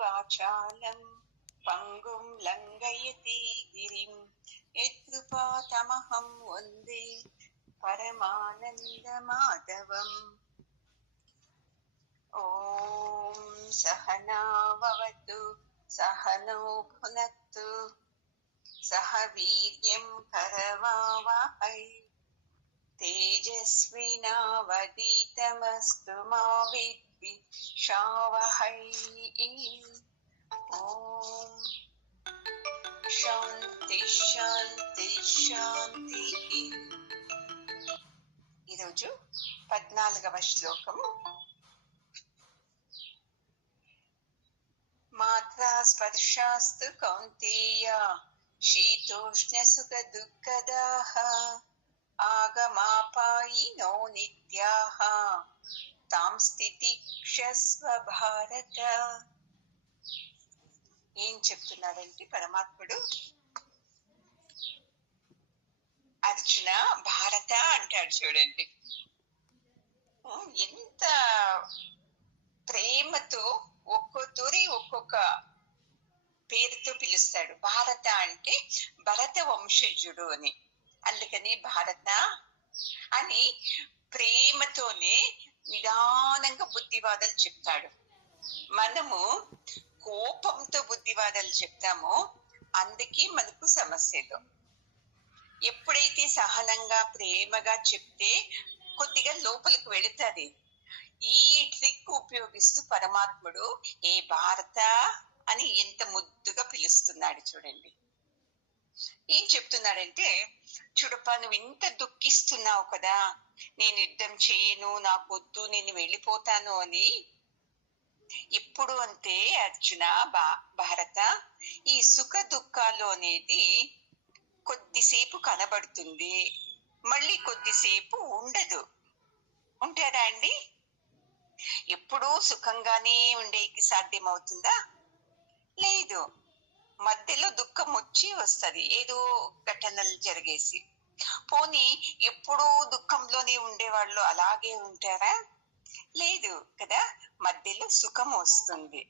వాచాలం పంగుం లంఘయతి గిరిం యత్కృపాతమహం వందే పరమానందమాధవం. ఓం సహనా భవతు సహనౌ భునక్తు సహ వీర్యం కరవావహై తేజస్వినావధీతమస్తు మా విద్విషావహై. ఓం శాంతి శాంతి శాంతి. ఈరోజు 14వ శ్లోకము. మాత్రా స్పర్శాస్తు కౌంతేయ శీతోష్ణ సుఖ దుఃఖదాః ఆగమాపాయినో నిత్యాః తాం స్థితిక్షస్వ భారత. ఏం చెప్తున్నాడంటే పరమాత్ముడు, అర్జున భారత అంటాడు చూడండి. ఎంత ప్రేమతో ఒక్కో తూరి ఒక్కొక్క పేరుతో పిలుస్తాడు. భారత అంటే భరత వంశజుడు అని, అందుకని భారత అని ప్రేమతోనే నిదానంగా బుద్ధివాదాలు చెప్తాడు. మనము కోపంతో బుద్ధివాదాలు చెప్తామో అందుకే మనకు సమస్యలు. ఎప్పుడైతే సహనంగా ప్రేమగా చెప్తే కొద్దిగా లోపలికి వెళుతుంది. ఈ ట్రిక్ ఉపయోగిస్తూ పరమాత్ముడు ఏ భారత అని ఎంత ముద్దుగా పిలుస్తున్నాడు చూడండి. ఏం చెప్తున్నాడంటే, చూడప్ప నువ్వు ఇంత దుఃఖిస్తున్నావు కదా, నేను యుద్ధం చేయను, నాకు వద్దు, నేను వెళ్ళిపోతాను అని. ఇప్పుడు అంతే అర్జున, భారత, ఈ సుఖ దుఃఖాలు అనేది కొద్దిసేపు కనబడుతుంది, మళ్ళీ కొద్దిసేపు ఉండదు. ఉంటారా అండి? ఎప్పుడూ సుఖంగానే ఉండేకి సాధ్యమవుతుందా? లేదు. మధ్యలో దుఃఖం వచ్చి వస్తుంది, ఏదో ఘటనలు జరిగేసి. పోనీ ఎప్పుడూ దుఃఖంలోనే ఉండేవాళ్ళు అలాగే ఉంటారా? లేదు కదా, మధ్యలో సుఖం వస్తుంది.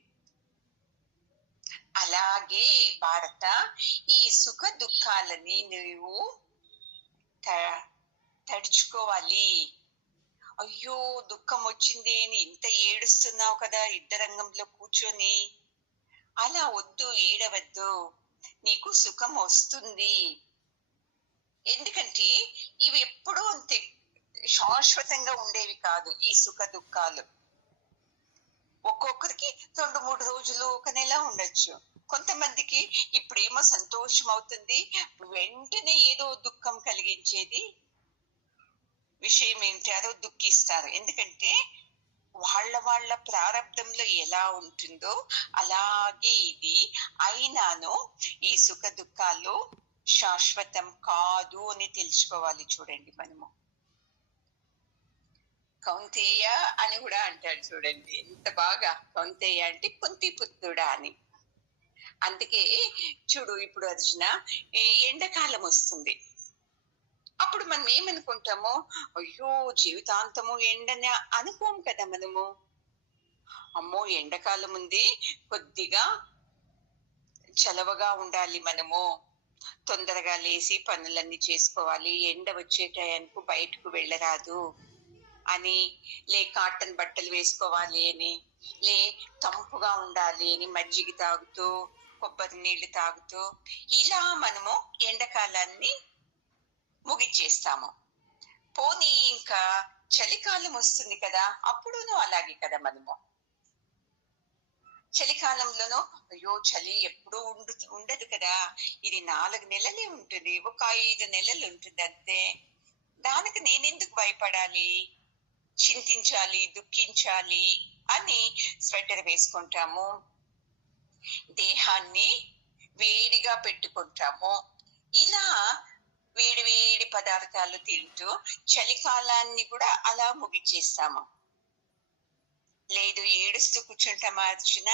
అలాగే భారత, ఈ సుఖ దుఃఖాలని నువ్వు తడుచుకోవాలి. అయ్యో దుఃఖం వచ్చింది అని ఇంత ఏడుస్తున్నావు కదా యుద్ధరంగంలో కూర్చొని, అలా వద్దు, ఏడవద్దు, నీకు సుఖం వస్తుంది. ఎందుకంటే ఇవి ఎప్పుడూ అంతే శాశ్వతంగా ఉండేవి కాదు. ఈ సుఖ దుఃఖాలు ఒక్కొక్కరికి 2-3 రోజులు, 1 నెల ఉండొచ్చు. కొంతమందికి ఇప్పుడేమో సంతోషం అవుతుంది, వెంటనే ఏదో దుఃఖం కలిగించేది విషయం ఏంటారో దుఃఖిస్తారు. ఎందుకంటే వాళ్ళ ప్రారంభంలో ఎలా ఉంటుందో అలాగే ఇది. అయినాను ఈ సుఖ దుఃఖాలు శాశ్వతం కాదు అని తెలుసుకోవాలి. చూడండి, మనము కౌంతేయ అని కూడా అంటాడు చూడండి, ఎంత బాగా. కౌంతేయ అంటే కుంతి పుత్రుడా అని. అందుకే చూడు, ఇప్పుడు అర్జున ఎండాకాలం వస్తుంది. అప్పుడు మనం ఏమనుకుంటాము, అయ్యో జీవితాంతము ఎండని అనుకోం కదా మనము. అమ్మో ఎండాకాలం ఉంది, కొద్దిగా చలవగా ఉండాలి, మనము తొందరగా లేచి పనులన్నీ చేసుకోవాలి, ఎండ వచ్చే టయానికి బయటకు వెళ్ళరాదు అని, లే కాటన్ బట్టలు వేసుకోవాలి అని, లే తంపుగా ఉండాలి అని మజ్జిగ తాగుతూ, కొబ్బరి నీళ్లు తాగుతూ ఇలా మనము ఎండాకాలాన్ని ముగిచ్చేస్తాము. పోనీ ఇంకా చలికాలం వస్తుంది కదా, అప్పుడును అలాగే కదా. మనము చలికాలంలోనూ అయ్యో చలి ఎప్పుడూ ఉండదు కదా, ఇది 4 నెలలే ఉంటుంది, ఒక 5 నెలలు ఉంటుంది అంతే, దానికి నేనెందుకు భయపడాలి, చింతించాలి, దుఃఖించాలి అని స్వెటర్ వేసుకుంటాము, దేహాన్ని వేడిగా పెట్టుకుంటాము. ఇలా వేడి వేడి పదార్థాలు తింటూ చలికాలాన్ని కూడా అలా ముగిచేస్తాము. లేదు ఏడుస్తూ కూర్చుంటామా అర్జున?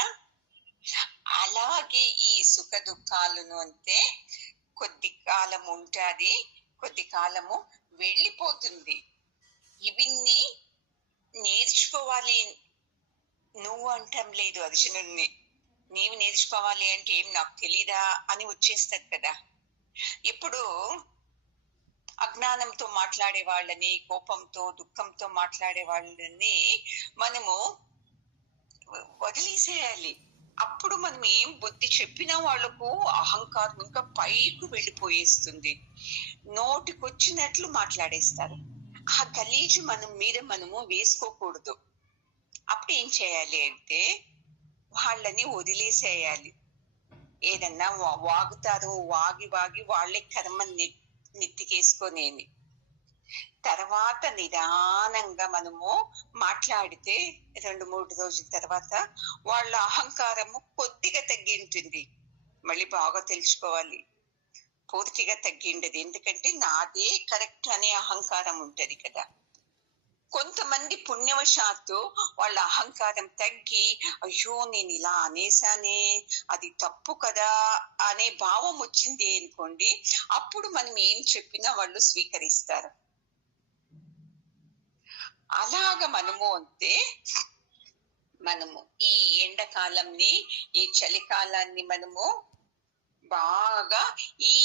అలాగే ఈ సుఖ దుఃఖాలను అంతే, కొద్ది కాలం ఉంటుంది, కొద్ది కాలము వెళ్ళిపోతుంది. ఇవన్నీ నేర్చుకోవాలి. నువ్వు అంటాం లేదు అర్జునుడిని, నీవు నేర్చుకోవాలి అంటే ఏం నాకు తెలీదా అని వచ్చేస్తారు కదా. ఇప్పుడు అజ్ఞానంతో మాట్లాడే వాళ్ళని, కోపంతో దుఃఖంతో మాట్లాడే వాళ్ళని మనము వదిలేసేయాలి. అప్పుడు మనం ఏం బుద్ధి చెప్పినా వాళ్ళకు అహంకారం ఇంకా పైకి వెళ్ళిపోయేస్తుంది. నోటికొచ్చినట్లు మాట్లాడేస్తారు. ఆ గలీజు మనం మీద మనము వేసుకోకూడదు. అప్పుడు ఏం చేయాలి అంటే వాళ్ళని వదిలేసేయాలి. ఏదన్నా వాగుతారు, వాగి వాగి వాళ్ళే కర్మ నెత్తికేసుకొనేని. తర్వాత నిదానంగా మనము మాట్లాడితే 2-3 రోజుల తర్వాత వాళ్ళ అహంకారము కొద్దిగా తగ్గి ఉంటుంది. మళ్ళీ బాగా తెలుసుకోవాలి, పూర్తిగా తగ్గిండదు. ఎందుకంటే నాదే కరెక్ట్ అనే అహంకారం ఉంటది కదా. కొంతమంది పుణ్యవశాత్తు వాళ్ళ అహంకారం తగ్గి, అయ్యో నేను ఇలా అనేసానే, అది తప్పు కదా అనే భావం వచ్చింది అనుకోండి, అప్పుడు మనం ఏం చెప్పినా వాళ్ళు స్వీకరిస్తారు. అలాగ మనము అంతే, మనము ఈ ఎండాకాలంని, ఈ చలికాలాన్ని మనము బాగా ఈ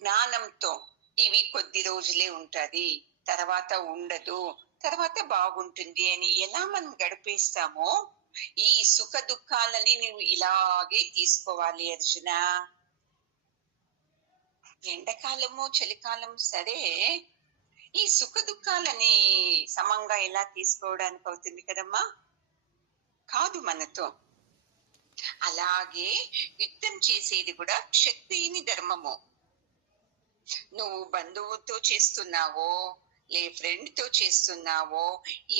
జ్ఞానంతో, ఇవి కొద్ది రోజులే ఉంటది, తర్వాత ఉండదు, తర్వాత బాగుంటుంది అని ఎలా మనం గడిపేస్తామో, ఈ సుఖ దుఃఖాలని నువ్వు ఇలాగే తీసుకోవాలి అర్జున. ఎండాకాలము చలికాలం సరే, ఈ సుఖ దుఃఖాలని సమంగా ఎలా తీసుకోవడానికి అవుతుంది కదమ్మా? కాదు మనతో. అలాగే యుద్ధం చేసేది కూడా క్షత్రియుని ధర్మము. నువ్వు బంధువుతో చేస్తున్నావో, ఫ్రెండ్ తో చేస్తున్నావో,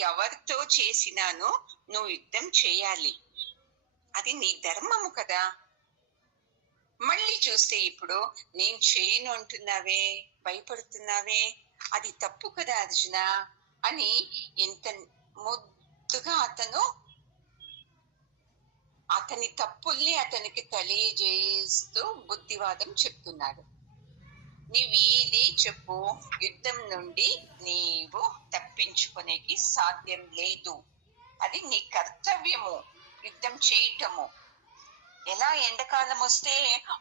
ఎవరితో చేసినానో నువ్వు యుద్ధం చేయాలి. అది నీ ధర్మము కదా. మళ్ళీ చూస్తే ఇప్పుడు నేను చేయను అంటున్నావే, భయపడుతున్నావే, అది తప్పు కదా అర్జున అని ఎంత ముద్దుగా అతని తప్పుల్ని అతనికి తెలియజేస్తూ బుద్ధివాదం చెప్తున్నాడు. నీవు ఏదే చెప్పు, యుద్ధం నుండి నీవు తప్పించుకునేకి సాధ్యం లేదు. అది నీ కర్తవ్యము, యుద్ధం చేయటము. ఎలా ఎండాకాలం వస్తే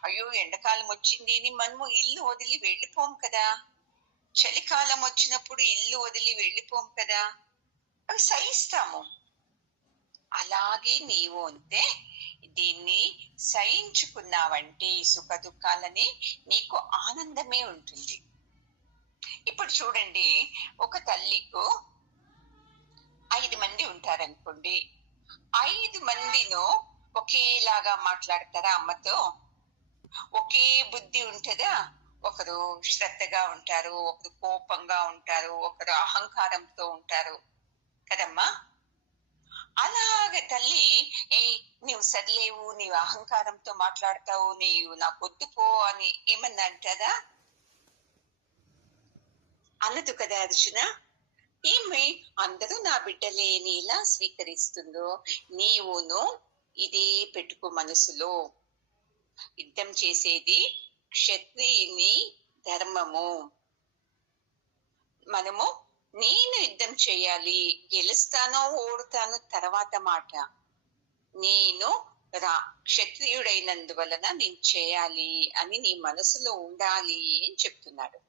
అయ్యో ఎండాకాలం వచ్చింది అని మనము ఇల్లు వదిలి వెళ్ళిపోం కదా. చలికాలం వచ్చినప్పుడు ఇల్లు వదిలి వెళ్ళిపోం కదా, అవి సహిస్తాము. అలాగే నీవు అంతే, దీన్ని సహించుకున్నావంటే ఈ సుఖ దుఃఖాలని నీకు ఆనందమే ఉంటుంది. ఇప్పుడు చూడండి, ఒక తల్లికు 5 మంది ఉంటారనుకోండి, 5 మందిను ఒకేలాగా మాట్లాడతారా? అమ్మతో ఒకే బుద్ధి ఉంటుందా? ఒకరు శ్రద్ధగా ఉంటారు, ఒకరు కోపంగా ఉంటారు, ఒకరు అహంకారంతో ఉంటారు కదమ్మా. అలాగ తల్లి, నీవు సరిలేవు, నీవు అహంకారంతో మాట్లాడతావు, నీవు నాకు వద్దుపో అని ఏమన్నా అంటారా? అనదు కదా అర్జున. ఏమి అందరూ నా బిడ్డలే అని ఇలా స్వీకరిస్తుందో, నీవును ఇదే పెట్టుకో మనసులో. యుద్ధం చేసేది క్షత్రియుని ధర్మము. మనము నేను యుద్ధం చేయాలి, గెలుస్తానో ఓడుతానో తర్వాత మాట. నేను క్షత్రియుడైనందువలన నేను చేయాలి అని నీ మనసులో ఉండాలి అని చెప్తున్నాడు.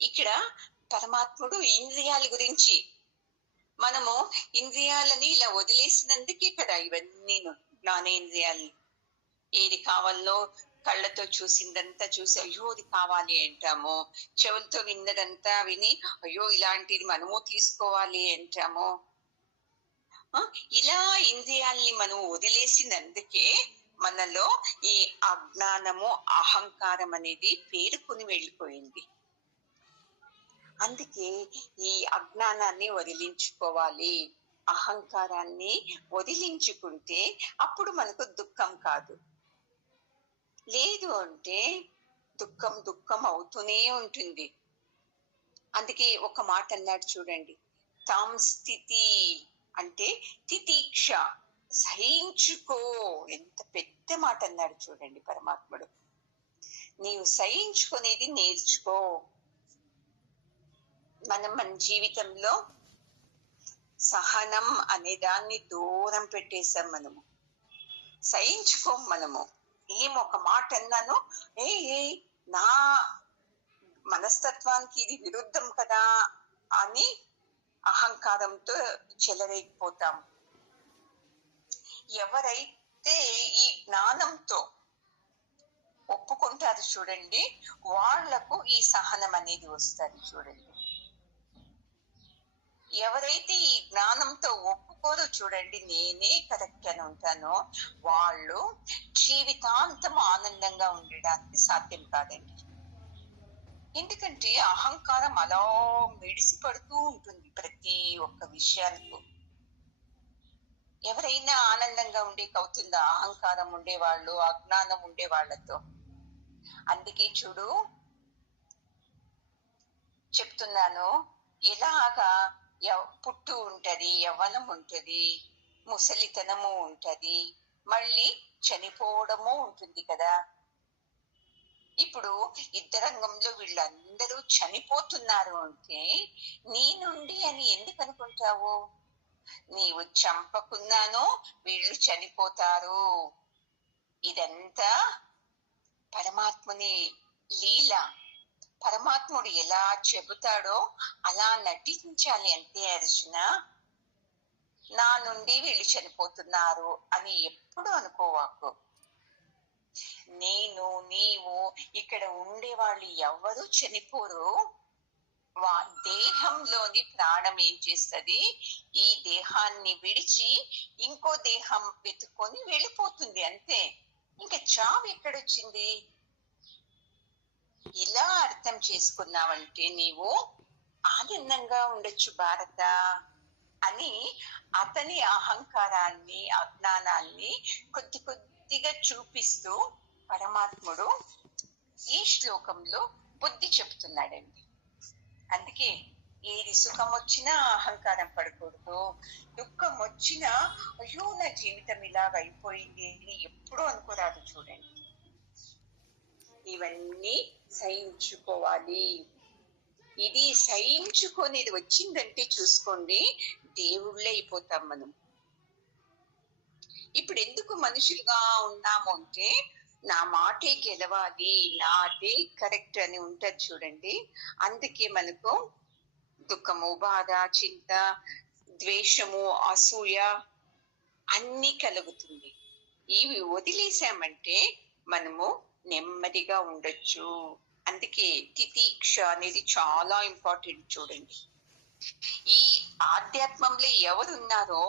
ఇక్కడ పరమాత్ముడు ఇంద్రియాల గురించి, మనము ఇంద్రియాలని ఇలా వదిలేసినందుకే కదా ఇవన్నీ, జ్ఞానేంద్రియాలని. ఏది కావాలో కళ్ళతో చూసిందంతా చూసి అయ్యో ఇది కావాలి అంటాము, చెవులతో విన్నదంతా విని అయ్యో ఇలాంటిది మనము తీసుకోవాలి అంటాము. ఇలా ఇంద్రియాల్ని మనం వదిలేసినందుకే మనలో ఈ అజ్ఞానము, అహంకారం అనేది పేరుకుని వెళ్ళిపోయింది. అందుకే ఈ అజ్ఞానాన్ని వదిలించుకోవాలి, అహంకారాన్ని వదిలించుకుంటే అప్పుడు మనకు దుఃఖం కాదు. లేదు అంటే దుఃఖం దుఃఖం అవుతూనే ఉంటుంది. అందుకే ఒక మాట అన్నాడు చూడండి, తాం స్థితి అంటే తితీక్ష, సహించుకో. ఎంత పెద్ద మాట అన్నాడు చూడండి పరమాత్ముడు. నీవు సహించుకునేది నేర్చుకో. మనం మన జీవితంలో సహనం అనే దాన్ని దూరం పెట్టేశాం మనము. సహించుకోం మనము. ఒక మాట అన్నాను, ఏ నా మనస్తత్వానికి ఇది విరుద్ధం కదా అని అహంకారంతో చెలరేగిపోతాం. ఎవరైతే ఈ జ్ఞానంతో ఒప్పుకుంటారు చూడండి, వాళ్లకు ఈ సహనం అనేది వస్తుంది చూడండి. ఎవరైతే ఈ జ్ఞానంతో ఒప్పుకోరు చూడండి, నేనే కరెక్ట్ అని ఉంటానో, వాళ్ళు జీవితాంతం ఆనందంగా ఉండడానికి సాధ్యం కాదండి. ఎందుకంటే అహంకారం అలా మిడిసిపడుతూ ఉంటుంది ప్రతి ఒక్క విషయానికి. ఎవరైనా ఆనందంగా అవుతుందా అహంకారం ఉండేవాళ్ళు, అజ్ఞానం ఉండే వాళ్ళతో? అందుకే చూడు చెప్తున్నాను, ఎలాగా పుట్టు ఉంటది, యవ్వనం ఉంటది, ముసలితనము ఉంటది, మళ్ళీ చనిపోవడము ఉంటుంది కదా. ఇప్పుడు యుద్ధరంగంలో వీళ్ళందరూ చనిపోతున్నారు అంటే నీ నుండి అని ఎందుకు అనుకుంటావు? నీవు చంపకున్నాను వీళ్ళు చనిపోతారు. ఇదంతా పరమాత్ముని లీల. పరమాత్ముడు ఎలా చెబుతాడో అలా నటించాలి అంతే అర్జున. నా నుండి వీళ్ళు చనిపోతున్నారు అని ఎప్పుడు అనుకోవాకు. నేను నీవు ఇక్కడ ఉండే వాళ్ళు ఎవరు చనిపోరు. దేహంలోని ప్రాణం ఏం చేస్తుంది, ఈ దేహాన్ని విడిచి ఇంకో దేహం వెతుక్కొని వెళ్ళిపోతుంది అంతే. ఇంకా చావు ఎక్కడొచ్చింది? ఇలా అర్థం చేసుకున్నావంటే నీవు ఆనందంగా ఉండొచ్చు భారత అని అతని అహంకారాన్ని, అజ్ఞానాన్ని కొద్ది కొద్దిగా చూపిస్తూ పరమాత్ముడు ఈ శ్లోకంలో బుద్ధి చెప్తున్నాడండి. అందుకే ఏది సుఖం వచ్చినా అహంకారం పడకూడదు, దుఃఖం వచ్చినా అయ్యో నా జీవితం ఇలాగ అయిపోయింది అని ఎప్పుడూ అనుకోరాదు చూడండి. ఇవన్నీ సహించుకోవాలి. ఇది సహించుకొనేది వచ్చిందంటే చూసుకోండి, దేవుళ్ళే అయిపోతాం మనం. ఇప్పుడు ఎందుకు మనుషులుగా ఉన్నాము అంటే నా మాటే గెలవాలి, నాదే కరెక్ట్ అని ఉంటది చూడండి. అందుకే మనకు దుఃఖము, బాధ, చింత, ద్వేషము, అసూయ అన్ని కలుగుతుంది. ఇవి వదిలేసామంటే మనము నెమ్మదిగా ఉండొచ్చు. అందుకే తితీక్ష అనేది చాలా ఇంపార్టెంట్ చూడండి. ఈ ఆధ్యాత్మంలో ఎవరున్నారో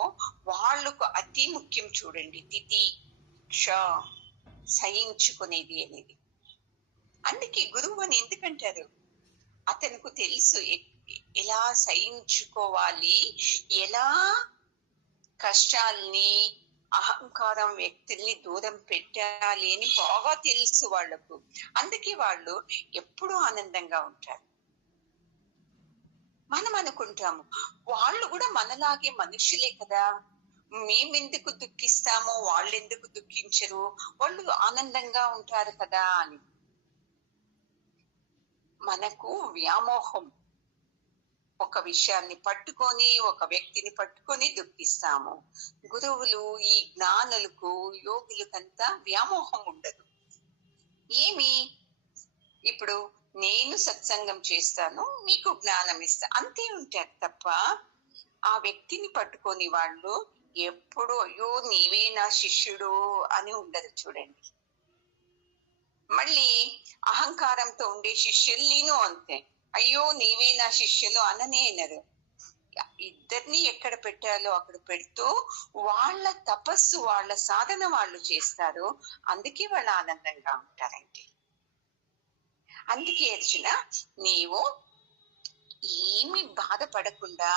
వాళ్ళకు అతి ముఖ్యం చూడండి తితీక్ష, సహించుకునేది అనేది. అందుకే గురువు అని ఎందుకంటారు, అతనికి తెలుసు ఎలా సహించుకోవాలి, ఎలా కష్టాల్ని, అహంకారం వ్యక్తుల్ని దూరం పెట్టాలి అని బాగా తెలుసు వాళ్లకు. అందుకే వాళ్ళు ఎప్పుడూ ఆనందంగా ఉంటారు. మనం అనుకుంటాము వాళ్ళు కూడా మనలాగే మనుషులే కదా, మేమెందుకు దుఃఖిస్తామో వాళ్ళు ఎందుకు దుఃఖించరు, వాళ్ళు ఆనందంగా ఉంటారు కదా అని. మనకు వ్యామోహం, ఒక విషయాన్ని పట్టుకొని, ఒక వ్యక్తిని పట్టుకొని దుఃఖిస్తాము. గురువులు, ఈ జ్ఞానులకు, యోగులకంతా వ్యామోహం ఉండదు. ఏమి ఇప్పుడు నేను సత్సంగం చేస్తాను, మీకు జ్ఞానం ఇస్తా, అంతే ఉంటారు తప్ప ఆ వ్యక్తిని పట్టుకొని వాళ్ళు ఎప్పుడు అయ్యో నీవే నా శిష్యుడు అని ఉండదు చూడండి. మళ్ళీ అహంకారంతో ఉండే శిష్యులు నేను అంతే, అయ్యో నీవే నా శిష్యులు అననే అనరు. ఇద్దరిని ఎక్కడ పెట్టాలో అక్కడ పెడుతూ వాళ్ళ తపస్సు, వాళ్ళ సాధన వాళ్ళు చేస్తారు. అందుకే వాళ్ళు ఆనందంగా ఉంటారండి. అందుకే అర్జున, నీవు ఏమి బాధపడకుండా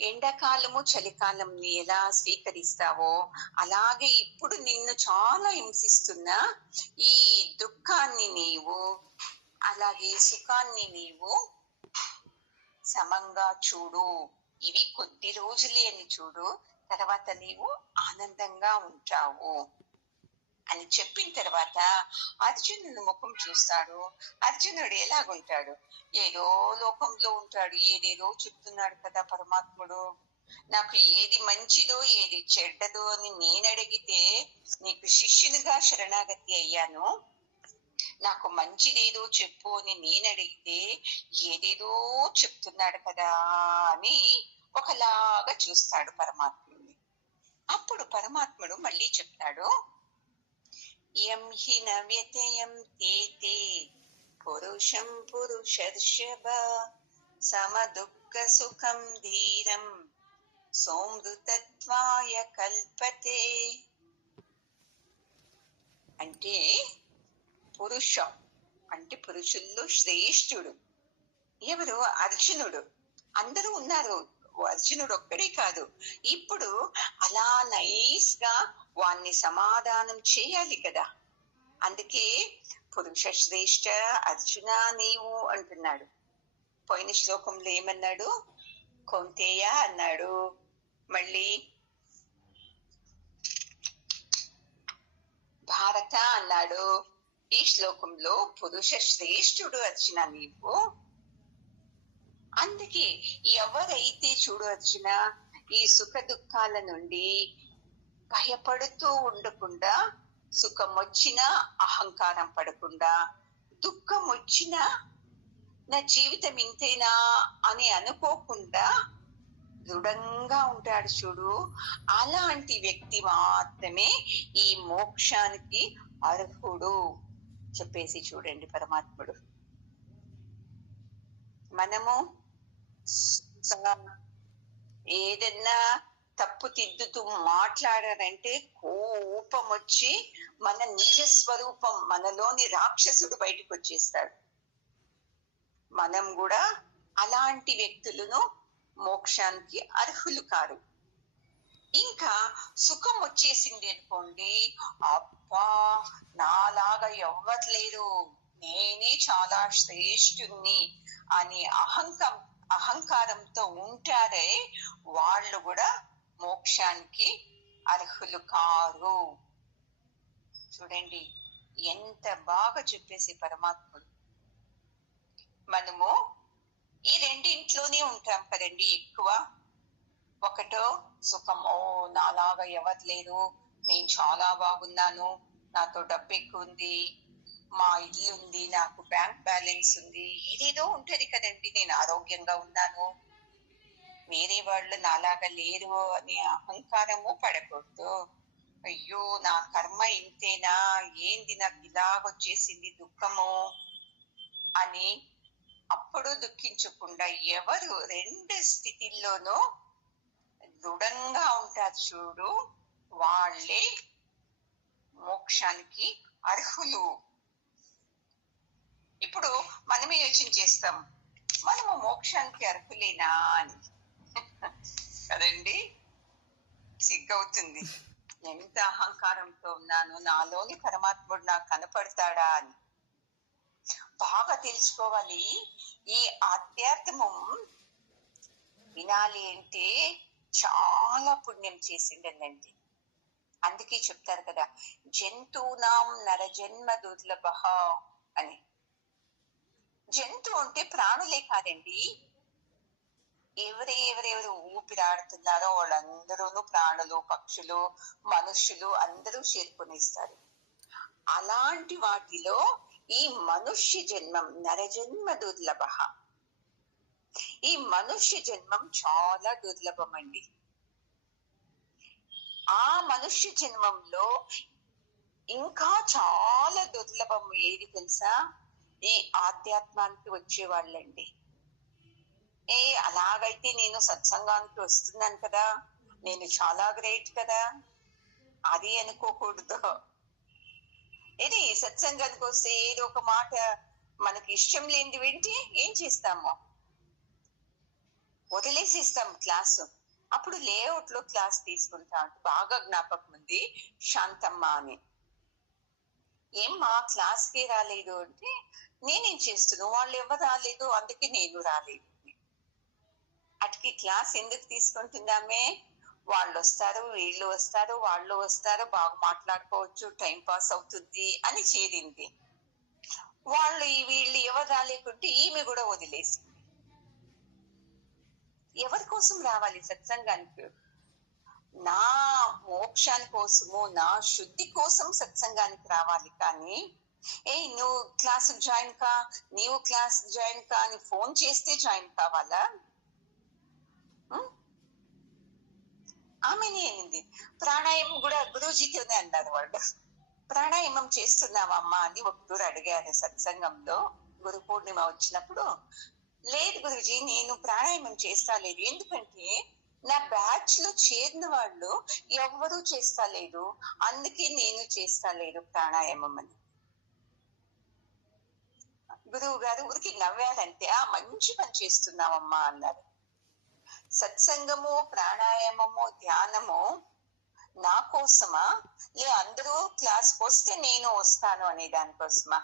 ఎండాకాలము చలికాలంని ఎలా స్వీకరిస్తావో అలాగే ఇప్పుడు నిన్ను చాలా హింసిస్తున్న ఈ దుఃఖాన్ని నీవు, అలాగే సుఖాన్ని నీవు సమంగా చూడు. ఇవి కొద్ది రోజులే అని చూడు, తర్వాత నీవు ఆనందంగా ఉంటావు. అని చెప్పిన తర్వాత అర్జునుడి ముఖం చూస్తాడు. అర్జునుడు ఎలాగుంటాడు? ఏదో లోకంలో ఉంటాడు, ఏదేదో చెప్తున్నాడు కదా పరమాత్ముడు. నాకు ఏది మంచిదో ఏది చెడ్డదో అని నేను అడిగితే నీకు శిష్యునిగా శరణాగతి అయ్యాను. నాకు మంచిదేదో చెప్పు అని నేను అడిగితే ఏదేదో చెప్తున్నాడు కదా అని ఒకలాగా చూస్తాడు పరమాత్ముడిని. అప్పుడు పరమాత్ముడు మళ్ళీ చెప్తాడు, యం హి న వ్యతయం తేతే పురుషం పురుషర్షభ సమ దుఃఖ సుఖం ధీరం సోమృతత్వాయ కల్పతే. అంటే పురుషం అంటే పురుషుల్లో శ్రేష్ఠుడు ఎవరు? అర్జునుడు. అందరూ ఉన్నారు, అర్జునుడు ఒక్కడే కాదు. ఇప్పుడు అలా నైస్ గా వాణ్ణి సమాధానం చేయాలి కదా. అందుకే పురుష శ్రేష్ఠ అర్జున నీవు అంటున్నాడు. పోయిన శ్లోకంలో ఏమన్నాడు? కౌంతేయ అన్నాడు. మళ్ళీ భారత అన్నాడు. ఈ శ్లోకంలో పురుష శ్రేష్ఠుడు అర్జున నీవు. అందుకే ఎవరైతే చూడు అర్జున ఈ సుఖ దుఃఖాల నుండి భయపడుతూ ఉండకుండా, సుఖం వచ్చినా అహంకారం పడకుండా, దుఃఖం వచ్చినా నా జీవితం ఇంతేనా అని అనుకోకుండా దృఢంగా ఉంటాడు చూడు, అలాంటి వ్యక్తి మాత్రమే ఈ మోక్షానికి అర్హుడు చెప్పేసి చూడండి పరమాత్ముడు. మనము ఏదన్నా తప్పు తిద్దుతూ మాట్లాడారంటే కోపం వచ్చి మన నిజ స్వరూపం, మనలోని రాక్షసుడు బయటకు వచ్చేస్తాడు. మనం కూడా అలాంటి వ్యక్తులను మోక్షానికి అర్హులు కారు. ఇంకా సుఖం వచ్చేసింది అనుకోండి, అబ్బా నాలాగా ఎవ్వరు లేరు, నేనే చాలా శ్రేష్ఠుణ్ణి అని అహంకారంతో ఉంటారే వాళ్ళు కూడా మోక్షానికి అర్హులు కారు. చూడండి ఎంత బాగా చెప్పేసి పరమాత్ముడు. మనము ఈ రెండింట్లోనే ఉంటాం కదండి ఎక్కువ. ఒకటో సుఖం, ఓ నాలాగా ఎవరు లేరు, నేను చాలా బాగున్నాను, నాతో డబ్బు ఎక్కువ ఉంది, మా ఇల్లు ఉంది, నాకు బ్యాంక్ బ్యాలెన్స్ ఉంది, ఇదేదో ఉంటది కదండి, నేను ఆరోగ్యంగా ఉన్నాను, వేరే వాళ్ళు నాలాగా లేరు అని అహంకారము పడకూడదు. అయ్యో నా కర్మ ఇంతేనా, ఏంది నాకు ఇలాగొచ్చేసింది దుఃఖము అని అప్పుడు దుఃఖించకుండా ఎవరు రెండు స్థితిల్లోనూ దృఢంగా ఉంటారు చూడు, వాళ్ళే మోక్షానికి అర్హులు. ఇప్పుడు మనమే యోచన చేస్తాం, మనము మోక్షానికి అర్హులేనా అని కదండి. సిగ్గవుతుంది, ఎంత అహంకారంతో ఉన్నాను, నాలోని పరమాత్ముడు నాకు కనపడతాడా అని. బాగా తెలుసుకోవాలి. ఈ ఆధ్యాత్మం వినాలి అంటే చాలా పుణ్యం చేసిండనండి. అందుకే చెప్తారు కదా, జంతువునాం నరజన్మ దుర్లభ అని. జంతువు అంటే ప్రాణులే కాదండి, ఎవరెవరు ఊపిరాడుతున్నారో వాళ్ళందరూ ప్రాణులు, పక్షులు, మనుష్యులు అందరూ చేరుకునేస్తారు. అలాంటి వాటిలో ఈ మనుష్య జన్మం నరజన్మ దుర్లభ. ఈ మనుష్య జన్మం చాలా దుర్లభం అండి. ఆ మనుష్య జన్మంలో ఇంకా చాలా దుర్లభం ఏది తెలుసా? ఈ ఆధ్యాత్మానికి వచ్చే వాళ్ళండి. అలాగైతే నేను సత్సంగానికి వస్తున్నాను కదా, నేను చాలా గ్రేట్ కదా, అది అనుకోకూడదు. ఇది సత్సంగానికి వస్తే ఏదో ఒక మాట మనకి ఇష్టం లేనిది వింటే ఏం చేస్తాము? వదిలేసిస్తాం క్లాసు. అప్పుడు లేఅవుట్ లో క్లాస్ తీసుకుంటా. బాగా జ్ఞాపకం ఉంది, శాంతమ్మ అని. ఏమ్మా క్లాస్కి రాలేదు అంటే, నేనేం చేస్తున్నాను, వాళ్ళు ఎవరు రాలేదు అందుకే నేను రాలేదు. అటుకి క్లాస్ ఎందుకు తీసుకుంటున్నామే? వాళ్ళు వస్తారు, వీళ్ళు వస్తారు, వాళ్ళు వస్తారు, బాగా మాట్లాడుకోవచ్చు, టైం పాస్ అవుతుంది అని చేరింది. వాళ్ళు వీళ్ళు ఎవరు రాలేకుంటే ఈమె కూడా వదిలేసి ఎవరి కోసం రావాలి సత్సంగానికి? నా మోక్షాని కోసము, నా శుద్ధి కోసం సత్సంగానికి రావాలి. కానీ నువ్వు క్లాసుకు జాయిన్ కా, నీవు క్లాసుకు జాయిన్ కా అని ఫోన్ చేస్తే జాయిన్ కావాలా? ఆమెనే అనింది. ప్రాణాయామం కూడా గురూజీతోనే అన్నారు వాళ్ళు. ప్రాణాయామం చేస్తున్నావమ్మా అని ఒకరు అడిగారు సత్సంగంలో గురు పూర్ణిమ వచ్చినప్పుడు. లేదు గురుజీ, నేను ప్రాణాయామం చేస్తాలేదు, ఎందుకంటే నా బ్యాచ్ లో చేరిన వాళ్ళు ఎవ్వరూ చేస్తలేరు, అందుకే నేను చేస్తలేదు ప్రాణాయామం అని. గురువు గారు ఊరికి నవ్వారంటే, మంచి పని చేస్తున్నావమ్మా అన్నారు. సత్సంగము, ప్రాణాయామము, ధ్యానము నా కోసమా, లే అందరూ క్లాస్కి వస్తే నేను వస్తాను అనే దానికోసమా?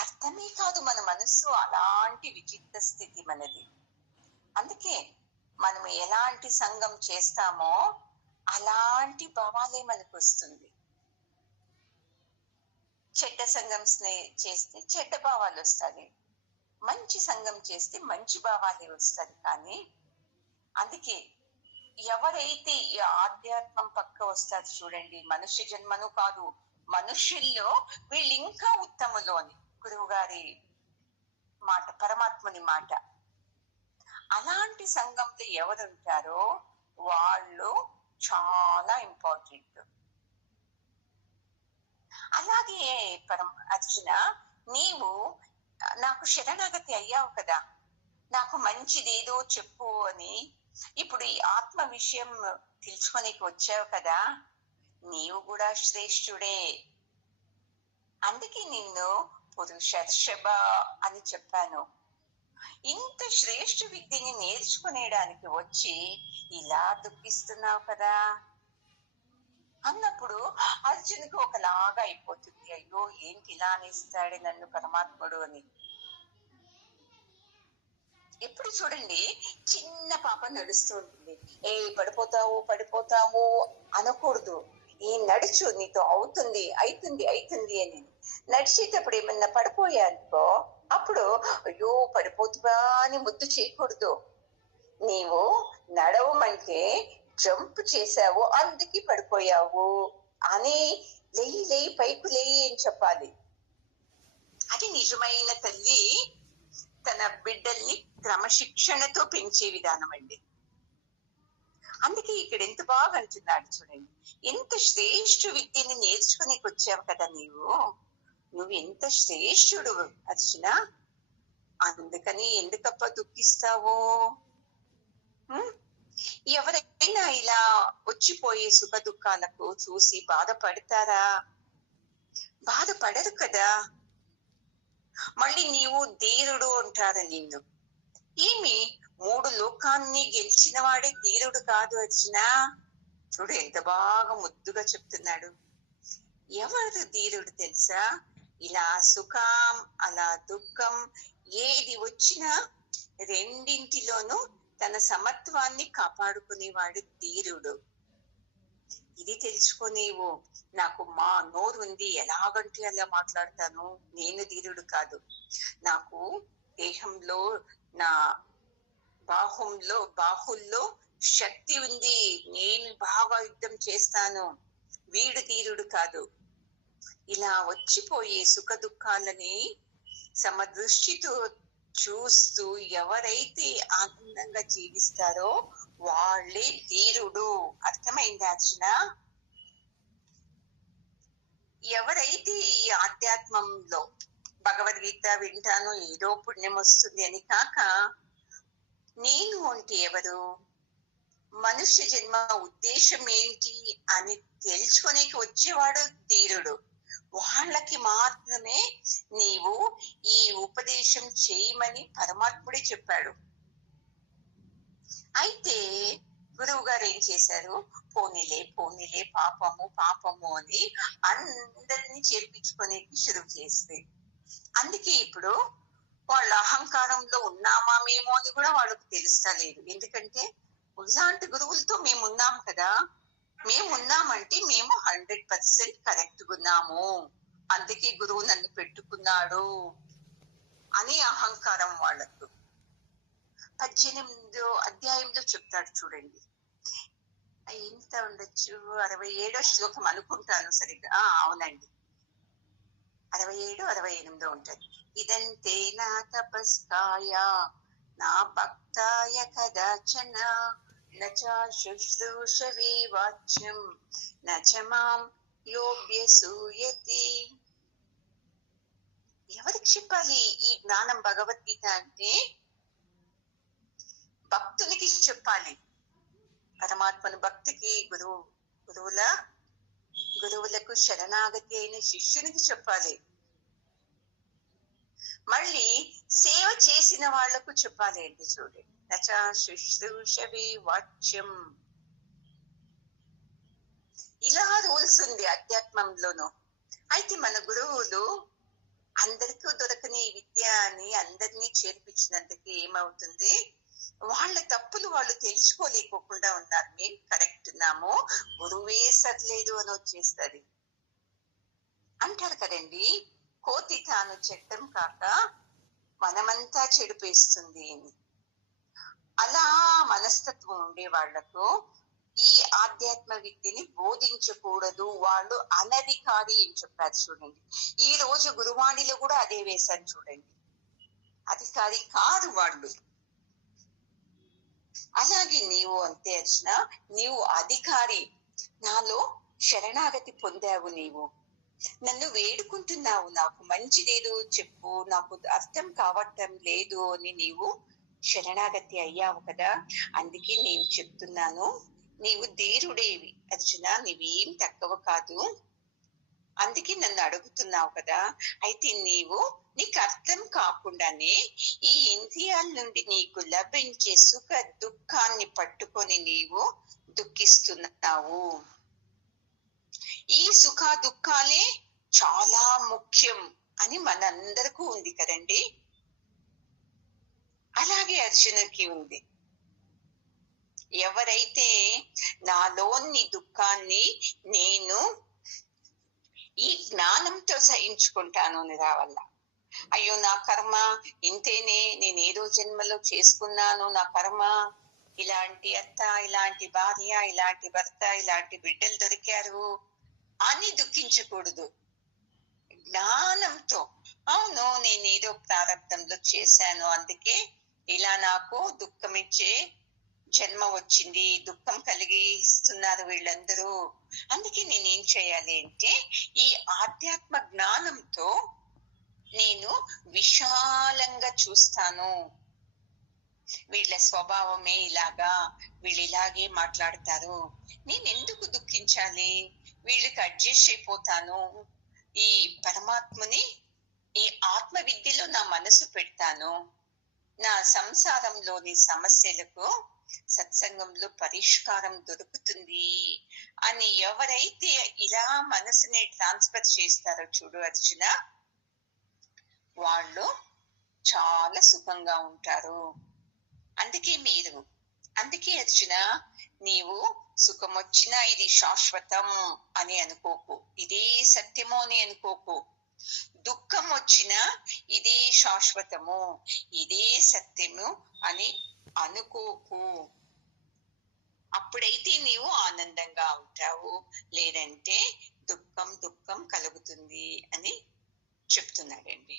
అర్థమే కాదు మన మనసు. అలాంటి విచిత్ర స్థితి మనది. అందుకే మనం ఎలాంటి సంఘం చేస్తామో అలాంటి భావాలే మనకు వస్తుంది. చెడ్డ సంఘం చేస్తే చెడ్డ భావాలు వస్తాయి, మంచి సంఘం చేస్తే మంచి భావాలే వస్తాయి. కానీ అందుకే ఎవరైతే ఈ ఆధ్యాత్మం పక్క వస్తారు చూడండి, మనుష్య జన్మను కాదు, మనుష్యుల్లో వీళ్ళు ఇంకా ఉత్తములు అని గురువు గారి మాట, పరమాత్ముని మాట. అలాంటి సంఘంలో ఎవరుంటారో వాళ్ళు చాలా ఇంపార్టెంట్. అలాగే అర్జున, నీవు నాకు శరణాగతి అయ్యావు కదా, నాకు మంచిదేదో చెప్పు అని. ఇప్పుడు ఈ ఆత్మ విషయం తెలుసుకొనికి వచ్చావు కదా, నీవు కూడా శ్రేష్ఠుడే. అందుకే నిన్ను పురుషర్షభ అని చెప్పాను. ఇంత శ్రేష్ఠ విద్యని నేర్చుకునేడానికి వచ్చి ఇలా దుఃఖిస్తున్నావు కదా అన్నప్పుడు అర్జునుకు ఒకలాగా అయిపోతుంది. అయ్యో, ఏంటి ఇలా అనేస్తాడే నన్ను పరమాత్ముడు అని. ఎప్పుడు చూడండి, చిన్న పాప నడుస్తూ ఉంటుంది, పడిపోతావు పడిపోతావు అనకూడదు. నడుచు, నీతో అవుతుంది అవుతుంది అవుతుంది అని. నడిచేటప్పుడు ఏమన్నా పడిపోయానుకో, అప్పుడు అయ్యో పడిపోతువా అని ముద్దు చేయకూడదు. నీవు నడవమంటే జంప్ చేసావు, అందుకే పడిపోయావు అని లేయి లేయి పైకి లేయి అని చెప్పాలి. అది నిజమైన తల్లి తన బిడ్డల్ని క్రమశిక్షణతో పెంచే విధానం అండి. అందుకే ఇక్కడ ఎంత బాగా అంటున్నాడు చూడండి, ఎంత శ్రేష్ఠ విద్యని నేర్చుకునేకి వచ్చావు కదా నువ్వు ఎంత శ్రేష్ఠుడు అర్జున, అందుకని ఎందుకప్ప దుఃఖిస్తావు? ఎవరైనా ఇలా వచ్చిపోయే సుఖ దుఃఖాలకు చూసి బాధపడతారా? బాధపడరు కదా. మళ్ళీ నీవు ధీరుడు అంటారు నిన్ను. ఏమి 3 లోకాన్ని గెలిచిన వాడే ధీరుడు కాదు అర్జున. చూడు ఎంత బాగా ముద్దుగా చెప్తున్నాడు. ఎవరు ధీరుడు తెలుసా? ఇలా సుఖం అలా దుఃఖం ఏది వచ్చినా రెండింటిలోనూ తన సమత్వాన్ని కాపాడుకునేవాడు ధీరుడు. ఇది తెలుసుకో. నీవు నాకు మా నోరు ఉంది, ఎలాగంటే అలా మాట్లాడతాను, నేను ధీరుడు కాదు. నాకు దేహంలో నా బాహుల్లో శక్తి ఉంది, నేను బాగా యుద్ధం చేస్తాను, వీడు ధీరుడు కాదు. ఇలా వచ్చిపోయే సుఖ దుఃఖాలని సమదృష్టితో చూస్తూ ఎవరైతే ఆనందంగా జీవిస్తారో వాళ్ళే ధీరుడు. అర్థమైంది అర్జున? ఎవరైతే ఈ ఆధ్యాత్మంలో భగవద్గీత వింటాను ఏదో పుణ్యం వస్తుంది అని కాక, నేను అంటే ఎవరు, మనుష్య జన్మ ఉద్దేశం ఏంటి అని తెలుసుకునేకి వచ్చేవాడు ధీరుడు. వాళ్ళకి మాత్రమే నీవు ఈ ఉపదేశం చేయమని పరమాత్ముడే చెప్పాడు. అయితే గురువు గారు ఏం చేశారు, పోనీలే పోనీలే పాపము అని అందరినీ చేర్పించుకునేకి షురువు చేస్తే. అందుకే ఇప్పుడు వాళ్ళ అహంకారంలో ఉన్నామా మేము అని కూడా వాళ్ళకు తెలుస్తలేదు. ఎందుకంటే ఇలాంటి గురువులతో మేము ఉన్నాం కదా, మేము ఉన్నామంటే మేము 100% కరెక్ట్ ఉన్నాము, అందుకే గురువు నన్ను పెట్టుకున్నాడు అని అహంకారం వాళ్ళకు. 18వ అధ్యాయంలో చెప్తాడు చూడండి, ఎంత ఉండొచ్చు, 67వ శ్లోకం అనుకుంటాను సరిగ్గా, అవునండి, 67, 68 ఉంటది. ఇదంతే నా తపస్కాయ నా భక్తాయ కదాచన నచా శుశ్రూషవే వాచ్యం నచమాం యోభ్యసూయతి. ఎవరికి చెప్పాలి ఈ జ్ఞానం భగవద్గీత అంటే? భక్తునికి చెప్పాలి. పరమాత్మను భక్తికి గురువులకు శరణాగతి అయిన శిష్యునికి చెప్పాలి. మళ్ళీ సేవ చేసిన వాళ్లకు చెప్పాలి అంటే చూడండి, నచా శుశ్రూషవే వాచ్యం. ఇలా రూల్స్ ఉంది అధ్యాత్మంలోనూ. అయితే మన గురువులు అందరికీ దొరకని ఈ విద్య అని అందరినీ చేర్పించినందుకు ఏమవుతుంది, వాళ్ళ తప్పులు వాళ్ళు తెలుసుకోలేకోకుండా ఉన్నారు. మేము కరెక్ట్ ఉన్నాము, గురువే సర్లేదు అని వచ్చేస్తుంది. అంటారు కదండి, కోతి తాను చెడ్డం కాక మనమంతా చెడిపేస్తుంది అని. అలా మనస్తత్వం ఉండే వాళ్లకు ఈ ఆధ్యాత్మ విద్యని బోధించకూడదు, వాళ్ళు అనధికారి అని చెప్పారు చూడండి. ఈ రోజు గురువాణిలో కూడా అదే వేశారు చూడండి, అధికారి కాదు వాళ్ళు. అలాగే నీవు అంతే అర్చన, నీవు అధికారి, నాలో శరణాగతి పొందావు, నీవు నన్ను వేడుకుంటున్నావు, నాకు మంచిదేదో చెప్పు, నాకు అర్థం కావటం లేదు అని నీవు శరణాగతి అయ్యావు కదా, అందుకే నేను చెప్తున్నాను, నీవు ధీరుడేవి అర్జున, నీవేం తక్కువ కాదు, అందుకే నన్ను అడుగుతున్నావు కదా. అయితే నీకు అర్థం కాకుండానే ఈ ఇంద్రియాల నుండి నీకు లభించే సుఖ దుఃఖాన్ని పట్టుకొని నీవు దుఃఖిస్తున్నావు. ఈ సుఖ దుఃఖాలే చాలా ముఖ్యం అని మనందరికీ ఉంది కదండి. అలాగే అర్జునుడికి ఉంది. ఎవరైతే నాలోని దుఃఖాన్ని నేను ఈ జ్ఞానంతో సహించుకుంటాను అని రావాల. అయ్యో నా కర్మ ఇంతేనే, నేను ఏదో జన్మలో చేసుకున్నాను, నా కర్మ ఇలాంటి అత్త, ఇలాంటి భార్య, ఇలాంటి భర్త, ఇలాంటి బిడ్డలు దొరికారు అని దుఃఖించకూడదు. జ్ఞానంతో, అవును నేనేదో ప్రారంభంలో చేశాను, అందుకే ఇలా నాకు దుఃఖం ఇచ్చే జన్మ వచ్చింది, దుఃఖం కలిగిస్తున్నారు వీళ్ళందరూ, అందుకే నేనేం చేయాలి అంటే ఈ ఆధ్యాత్మ జ్ఞానంతో నేను విశాలంగా చూస్తాను. వీళ్ళ స్వభావమే ఇలాగా, వీళ్ళు ఇలాగే మాట్లాడతారు, నేను ఎందుకు దుఃఖించాలి, వీళ్ళకి అడ్జస్ట్ అయిపోతాను. ఈ పరమాత్మని, ఈ ఆత్మ విద్యలో నా మనసు పెడతాను, నా సంసారంలోని సమస్యలకు సత్సంగంలో పరిష్కారం దొరుకుతుంది అని ఎవరైతే ఇలా మనసుని ట్రాన్స్ఫర్ చేస్తారో చూడు అర్జున, వాళ్ళు చాలా సుఖంగా ఉంటారు. అందుకే అర్జున, నీవు సుఖం వచ్చినా ఇది శాశ్వతం అని అనుకోకు, ఇదే సత్యము అని అనుకోకు. దుఃఖం వచ్చినా ఇదే శాశ్వతము, ఇదే సత్యము అని అనుకోకు. అప్పుడైతే నీవు ఆనందంగా ఉంటావు, లేదంటే దుఃఖం కలుగుతుంది అని చెప్తున్నాడండి.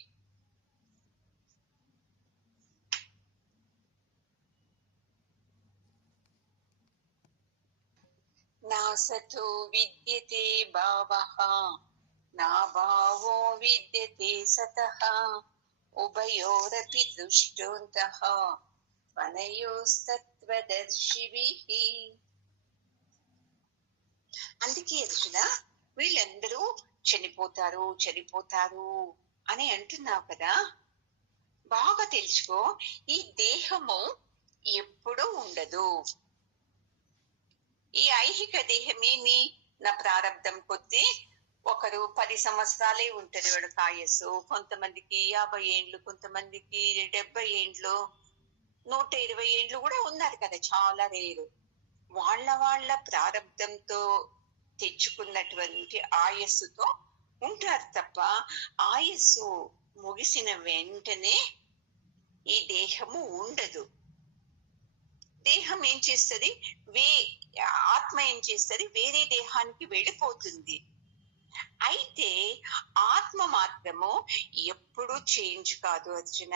నా సతో విద్యతే భావః నా భావో విద్యతే సతః ఉభయోరపి దృష్టోంతః వనయోస్తత్వదర్శిభిః. అందుకే అర్జున, వీళ్ళందరూ చనిపోతారు అని అంటున్నావు కదా, బాగా తెలుసుకో, ఈ దేహము ఎప్పుడూ ఉండదు. ఈ ఐహిక దేహమేమి నా ప్రారంధం కొద్దీ ఒకరు 10 సంవత్సరాలే ఉంటది వాడికి ఆయుస్సు, కొంతమందికి 50 ఏండ్లు, కొంతమందికి 70 ఏండ్లు, 120 ఏండ్లు కూడా ఉన్నారు కదా, చాలా రేరు. వాళ్ళ వాళ్ళ ప్రారంధంతో తెచ్చుకున్నటువంటి ఆయస్సుతో ఉంటారు తప్ప, ఆయస్సు ముగిసిన వెంటనే ఈ దేహము ఉండదు. దేహం ఏం చేస్తుంది, ఆత్మ ఏం చేస్తుంది, వేరే దేహానికి వెళ్ళిపోతుంది. అయితే ఆత్మ మాత్రము ఎప్పుడు చేంజ్ కాదు అర్జున.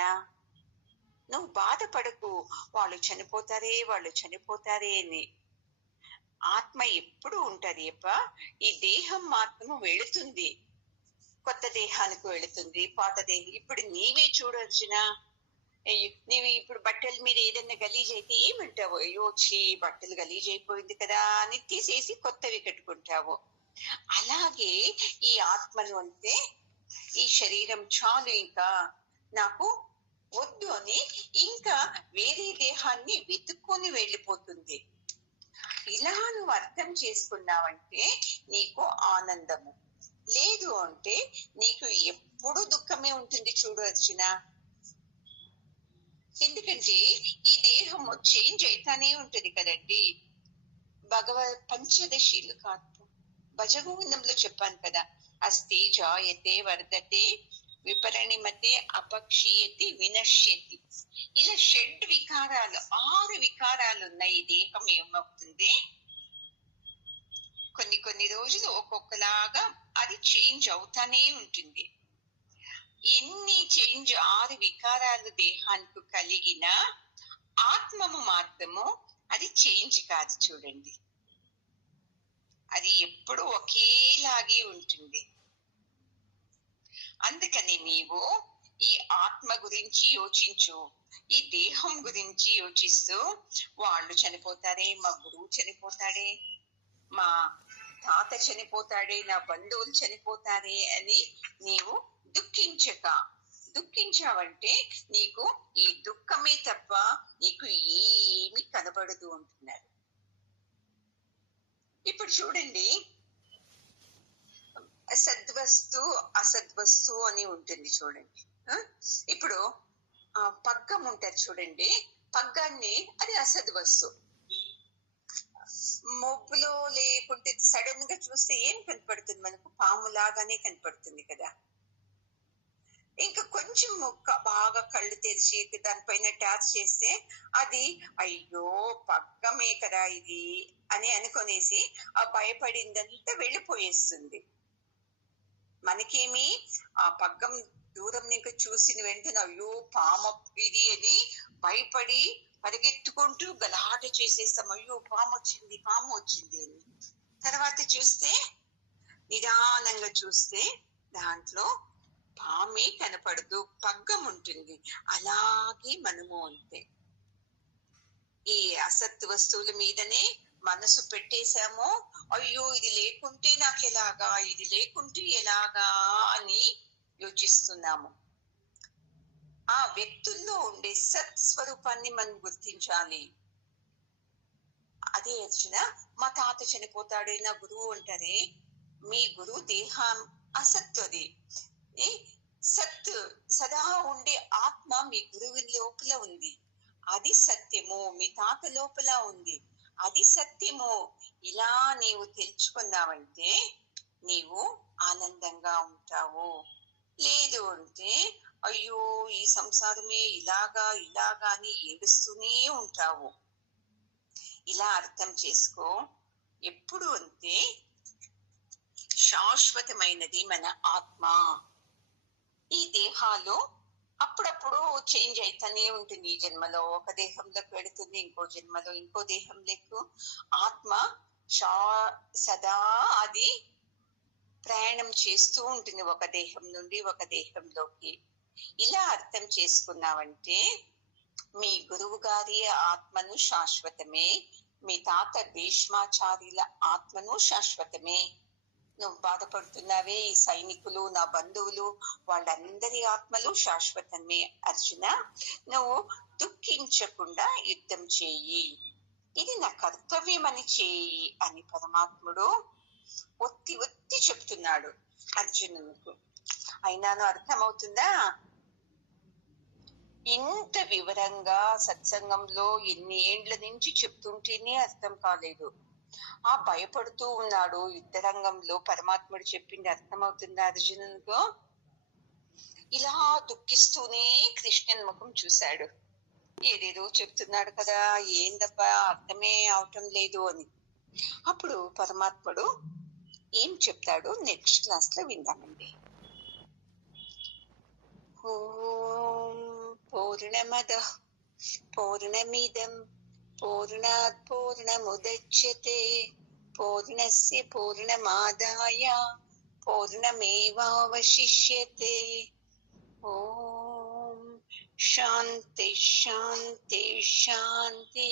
నువ్వు బాధపడకు, వాళ్ళు చనిపోతారే అని. ఆత్మ ఎప్పుడు ఉంటది అప్ప. ఈ దేహం మాత్రము వెళుతుంది, కొత్త దేహానికి వెళుతుంది, పాత దేహం. ఇప్పుడు నీవే చూడు అర్జున, నీవు ఇప్పుడు బట్టల మీద ఏదైనా గలీజ్ అయితే ఏమంటావు? అయ్యో వచ్చి బట్టలు గలీజ్ అయిపోయింది కదా అని తీసేసి కొత్తవి కట్టుకుంటావు. అలాగే ఈ ఆత్మను అంటే, ఈ శరీరం చాలు, ఇంకా నాకు వద్దు అని ఇంకా వేరే దేహాన్ని వెతుక్కొని వెళ్ళిపోతుంది. ఇలా నువ్వు అర్థం చేసుకున్నావంటే నీకు ఆనందము, లేదు అంటే నీకు ఎప్పుడు దుఃఖమే ఉంటుంది. చూడు అర్జున, ఎందుకంటే ఈ దేహము చేంజ్ అయితానే ఉంటది కదండి. పంచదశీలు కాదు, భజగోవిందంలో చెప్పాను కదా, అస్తి జాయతే వర్ధతే విపరిణిమతే అపక్షీయతి వినశ్యతి. ఇలా 6 వికారాలు, 6 వికారాలు ఉన్నాయి. ఈ దేహం ఏమవుతుంది, కొన్ని రోజులు ఒక్కొక్కలాగా అది చేంజ్ అవుతానే ఉంటుంది. ఎన్ని చేంజ్, 6 వికారాలు దేహానికి కలిగిన ఆత్మము మాత్రము అది చేంజ్ కాదు. చూడండి, అది ఎప్పుడు ఒకేలాగే ఉంటుంది. అందుకని నీవు ఈ ఆత్మ గురించి యోచించు, ఈ దేహం గురించి యోచిస్తూ, వాళ్ళు చనిపోతారే, మా గురువు చనిపోతాడే, మా తాత చనిపోతాడే, నా బంధువులు చనిపోతారే అని నీవు దుఃఖించావంటే నీకు ఈ దుఃఖమే తప్ప నీకు ఏమి కనబడదు అంటున్నారు. ఇప్పుడు చూడండి, సద్వస్తు అసద్వస్తు అని ఉంటుంది. చూడండి, ఇప్పుడు పగ్గం ఉంటది చూడండి, పగ్గాన్ని అది అసద్వస్తు. మబ్బులో లేకుంటే సడన్ గా చూస్తే ఏం కనపడుతుంది మనకు? పాము లాగానే కనపడుతుంది కదా. ఇంకా కొంచెం బాగా కళ్ళు తెరిచి దానిపైన ట్యాచ్ చేస్తే అది అయ్యో పగ్గమే కదా ఇది అని అనుకునేసి ఆ భయపడిందంతా వెళ్ళిపోయేస్తుంది. మనకేమి ఆ పగ్గం దూరం ఇంకా చూసిన వెంటనే అయ్యో పాము ఇది అని భయపడి పరిగెత్తుకుంటూ గలాట చేసేస్తాం, అయ్యో పాము వచ్చింది అని. తర్వాత చూస్తే, నిదానంగా చూస్తే దాంట్లో పామే కనపడదు, పగ్గం ఉంటుంది. అలాగే మనము అంతే, ఈ అసత్ వస్తువుల మీదనే మనసు పెట్టేశాము. అయ్యో ఇది లేకుంటే నాకు ఎలాగా, ఇది లేకుంటే ఎలాగా అని యోచిస్తున్నాము. ఆ వ్యక్తుల్లో ఉండే సత్ స్వరూపాన్ని మనం గుర్తించాలి. అదే అర్జున, మా తాత చనిపోతాడే, నా గురువు అంటారే, మీ గురువు దేహం అసత్తుది. సత్ సదా ఉండే ఆత్మ మీ గురువు లోపల ఉంది, అది సత్యము. మీ తాత లోపల ఉంది, అది సత్యము. ఇలా నీవు తెలుసుకున్నావంటే నీవు ఆనందంగా ఉంటావు. లేదు అంటే అయ్యో ఈ సంసారమే ఇలాగా అని ఏడుస్తూనే ఉంటావు. ఇలా అర్థం చేసుకో. ఎప్పుడు అంతే శాశ్వతమైనది మన ఆత్మ. ఈ దేహాలు అప్పుడప్పుడు చేంజ్ అయితేనే ఉంటుంది. ఈ జన్మలో ఒక దేహంలోకి వెళుతుంది, ఇంకో జన్మలో ఇంకో దేహంలోకి. ఆత్మ సదా అది ప్రయాణం చేస్తూ ఉంటుంది, ఒక దేహం నుండి ఒక దేహంలోకి. ఇలా అర్థం చేసుకున్నావంటే మీ గురువు గారి ఆత్మను శాశ్వతమే, మీ తాత భీష్మాచార్యుల ఆత్మను శాశ్వతమే. నువ్వు బాధపడుతున్నావే, ఈ సైనికులు నా బంధువులు వాళ్ళందరి ఆత్మలు శాశ్వతమే. అర్జున, నువ్వు దుఃఖించకుండా యుద్ధం చేయి, ఇది నా కర్తవ్యం అని చేయి అని పరమాత్ముడు ఒత్తి ఒత్తి చెప్తున్నాడు అర్జునునికి. అయినాను అర్థమవుతుందా? ఇంత వివరంగా సత్సంగంలో ఎన్ని ఏండ్ల నుంచి చెప్తుంటేనే అర్థం కాలేదు. ఆ భయపడుతూ ఉన్నాడు యుద్ధరంగంలో. పరమాత్ముడు చెప్పింది అర్థమవుతుందా అర్జునునితో? ఇలా దుఃఖిస్తూనే కృష్ణన్ ముఖం చూశాడు. ఏదేదో చెప్తున్నాడు కదా, ఏందబ్బా అర్థమే అవటం లేదు అని. అప్పుడు పరమాత్ముడు ఏం చెప్తాడు నెక్స్ట్ క్లాస్ లో విందామండి. ఓం పూర్ణమదః పూర్ణమిదం పూర్ణాత్ పూర్ణముదచ్యతే పూర్ణస్య పూర్ణమాదాయ పూర్ణమేవావశిష్యతే. ఓం శాంతి శాంతి శాంతి.